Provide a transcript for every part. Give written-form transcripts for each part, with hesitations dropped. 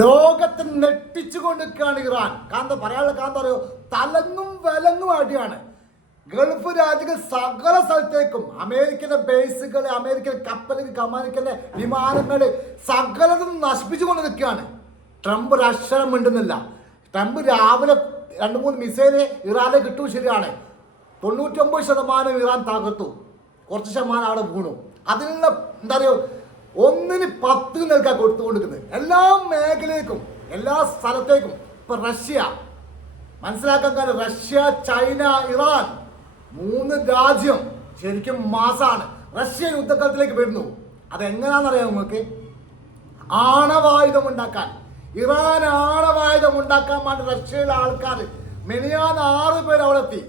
ലോകത്തെ നെട്ടിച്ചുകൊണ്ടിരിക്കുകയാണ് ഇറാൻ. കാരണം പറയാനുള്ള കാരണം അറിയോ, തലങ്ങും വിലങ്ങും അടിയാണ്. ഗൾഫ് രാജ്യങ്ങൾ സകല സ്ഥലത്തേക്കും അമേരിക്കന്റെ ബേസുകൾ, അമേരിക്കൻ കപ്പലുകൾ, അമേരിക്കന്റെ വിമാനങ്ങൾ സകലതും നശിപ്പിച്ചുകൊണ്ട് നിൽക്കുകയാണ്. ട്രംപ് ഒരക്ഷരം മിണ്ടുന്നില്ല. ട്രംപ് രാവിലെ 2-3 മിസൈല് ഇറാനെ കിട്ടും, ശരിയാണ്. 99% ഇറാൻ തകർത്തു, കുറച്ച് ശതമാനം അവിടെ വീണു. അതിനുള്ള എന്താ പറയുക, 1-ന് 10 നിൽക്കാൻ കൊടുത്തുകൊണ്ടിരിക്കുന്നത് എല്ലാ മേഖലയിലേക്കും, എല്ലാ സ്ഥലത്തേക്കും. ഇപ്പൊ റഷ്യ മനസ്സിലാക്കാൻ കാരണം റഷ്യ, ചൈന, ഇറാൻ 3 രാജ്യം ശരിക്കും മാസാണ്. റഷ്യ യുദ്ധക്കളത്തിലേക്ക് വരുന്നു. അതെങ്ങനെയാണെന്നറിയാം നിങ്ങൾക്ക്? ആണവായുധം ഉണ്ടാക്കാൻ, ഇറാൻ ആണവായുധം ഉണ്ടാക്കാൻ വേണ്ടി റഷ്യയിലെ ആൾക്കാർ മെനിയാന്ന് 6 പേര് അവിടെ എത്തി,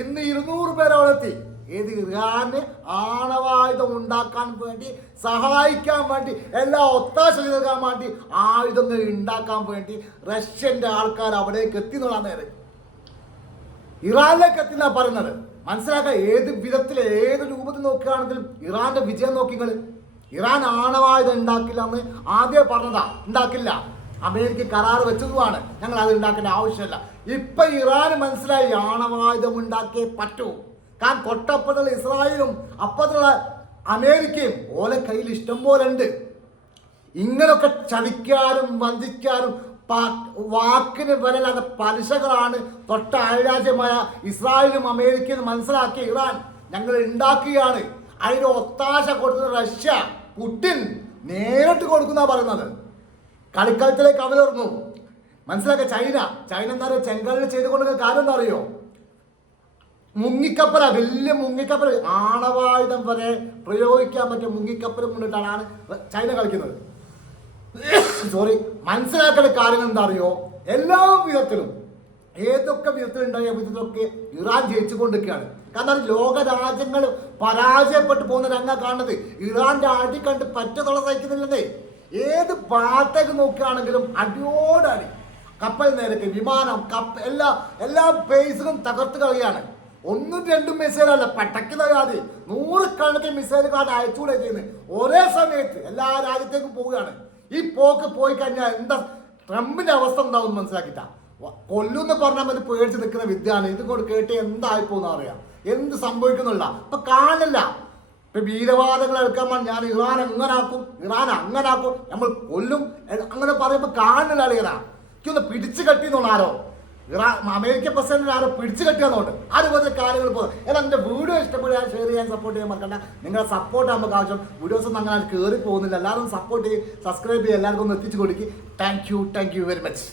ഇന്ന് 200 പേര് അവിടെ എത്തി. ഏത് ഇറാന് ആണവായുധം ഉണ്ടാക്കാൻ വേണ്ടി, സഹായിക്കാൻ വേണ്ടി, എല്ലാ ഒത്താശ നൽകാൻ വേണ്ടി, ആയുധങ്ങൾ ഉണ്ടാക്കാൻ വേണ്ടി റഷ്യന്റെ ആൾക്കാർ അവിടേക്ക് എത്തി എന്നുള്ള നേരം. ഇറാനിലേക്ക് എത്തിന്നാ പറയുന്നത്. മനസ്സിലാക്കുക, ഏത് വിധത്തിൽ ഏത് രൂപത്തിൽ നോക്കുകയാണെങ്കിലും ഇറാന്റെ വിജയം നോക്കിങ്ങൾ. ഇറാൻ ആണവായുധം ഉണ്ടാക്കില്ല എന്ന് ആദ്യം പറഞ്ഞതാ, ഉണ്ടാക്കില്ല. അമേരിക്ക കരാർ വെച്ചതുമാണ്, ഞങ്ങൾ അത് ഉണ്ടാക്കേണ്ട ആവശ്യമില്ല. ഇപ്പൊ ഇറാന് മനസ്സിലായി ആണവായുധം ഉണ്ടാക്കിയേ പറ്റൂ. കാരണം തൊട്ടപ്പുറത്തുള്ള ഇസ്രായേലും അപ്പുറത്തുള്ള അമേരിക്കയും ഓലെ കയ്യിൽ ഇഷ്ടം പോലെ ഉണ്ട്. ഇങ്ങനൊക്കെ ചതിക്കാനും വഞ്ചിക്കാനും വാക്കിന് വരലാത്ത പലിശകളാണ് തൊട്ട അയൽരാജ്യമായ ഇസ്രായേലും അമേരിക്കയും മനസ്സിലാക്കിയ ഇറാൻ ഞങ്ങൾ ഉണ്ടാക്കുകയാണ്. അതിന് ഒത്താശ കൊടുക്കുന്ന റഷ്യ, പുടിൻ നേരിട്ട് കൊടുക്കുന്ന പറയുന്നത്. കളിക്കളത്തിലേക്ക് അവരിറങ്ങും. മനസ്സിലാക്കുക, ചൈന എന്താ പറയുക, ചെങ്കടലിൽ ചെയ്തുകൊണ്ടിരുന്ന കാര്യം എന്താ അറിയോ? മുങ്ങിക്കപ്പല, വലിയ മുങ്ങിക്കപ്പൽ, ആണവായുധം വരെ പ്രയോഗിക്കാൻ പറ്റിയ മുങ്ങിക്കപ്പലും കൊണ്ടിട്ടാണ് ചൈന കളിക്കുന്നത്. സോറി, മനസ്സിലാക്കേണ്ട കാര്യങ്ങൾ എന്താ അറിയോ? എല്ലാ വിധത്തിലും, ഏതൊക്കെ വിധത്തിലുണ്ടായ വിധത്തിലൊക്കെ ഇറാൻ ജയിച്ചുകൊണ്ടിരിക്കുകയാണ്. കാരണം ലോക രാജ്യങ്ങൾ പരാജയപ്പെട്ടു പോകുന്ന രംഗ കാണുന്നത്. ഇറാന്റെ അടി കണ്ട് പറ്റത്തുള്ള സഹിക്കുന്നില്ലെന്നേ. ഏത് ഭാഗത്തേക്ക് നോക്കുകയാണെങ്കിലും അടിയോടടി കപ്പൽ നിരക്ക്, വിമാനം, എല്ലാ ബേസുകളും തകർത്ത് കളയാണ്. 1-2 മിസൈലല്ല, പട്ടക്കുന്ന ജാതി 100 കണക്കിന് മിസൈലുകൾ അയച്ചുകൂടെ ചെയ്യുന്നത്. ഒരേ സമയത്ത് എല്ലാ രാജ്യത്തേക്കും പോവുകയാണ്. ഈ പോക്ക് പോയി കഴിഞ്ഞാൽ എന്താ ട്രംപിന്റെ അവസ്ഥ ഉണ്ടാവും മനസ്സിലാക്കിട്ടാ. കൊല്ലുന്ന് പറഞ്ഞാൽ മതി, പേടിച്ച് നിൽക്കുന്ന വിദ്യയാണ്. ഇത് കൊണ്ട് കേട്ട് എന്തായിപ്പോന്ന് അറിയാം, എന്ത് സംഭവിക്കുന്നില്ല. ഇപ്പൊ കാണില്ല. ഇപ്പൊ വീരവാദങ്ങൾ എടുക്കാൻ വേണ്ടി ഞാൻ ഇറാൻ അങ്ങനാക്കും, ഇറാൻ അങ്ങനാക്കും, നമ്മൾ കൊല്ലും അങ്ങനെ പറയുമ്പോ കാണില്ല. അളിയനാ എനിക്കൊന്ന് പിടിച്ചു കെട്ടിയെന്നുള്ള ആരോ, അമേരിക്കൻ പ്രസിഡന്റ് ആരോ പിടിച്ചു കെട്ടിയെന്നുണ്ട്. അതുപോലെ കാര്യങ്ങൾ പോകും. എന്നാൽ എൻ്റെ വീഡിയോ ഇഷ്ടപ്പെടുക, ഷെയർ ചെയ്യാൻ, സപ്പോർട്ട് ചെയ്യാൻ മറക്കണ്ട. നിങ്ങളെ സപ്പോർട്ട് നമുക്ക് ആവശ്യം. വീഡിയോസ് ഒന്നും അങ്ങനെ കയറി പോകുന്നില്ല. എല്ലാവരും സപ്പോർട്ട് ചെയ്യും, സബ്സ്ക്രൈബ് ചെയ്യുക, എല്ലാവർക്കും ഒന്ന് എത്തിച്ചു കൊടുക്കുക. Thank you very much.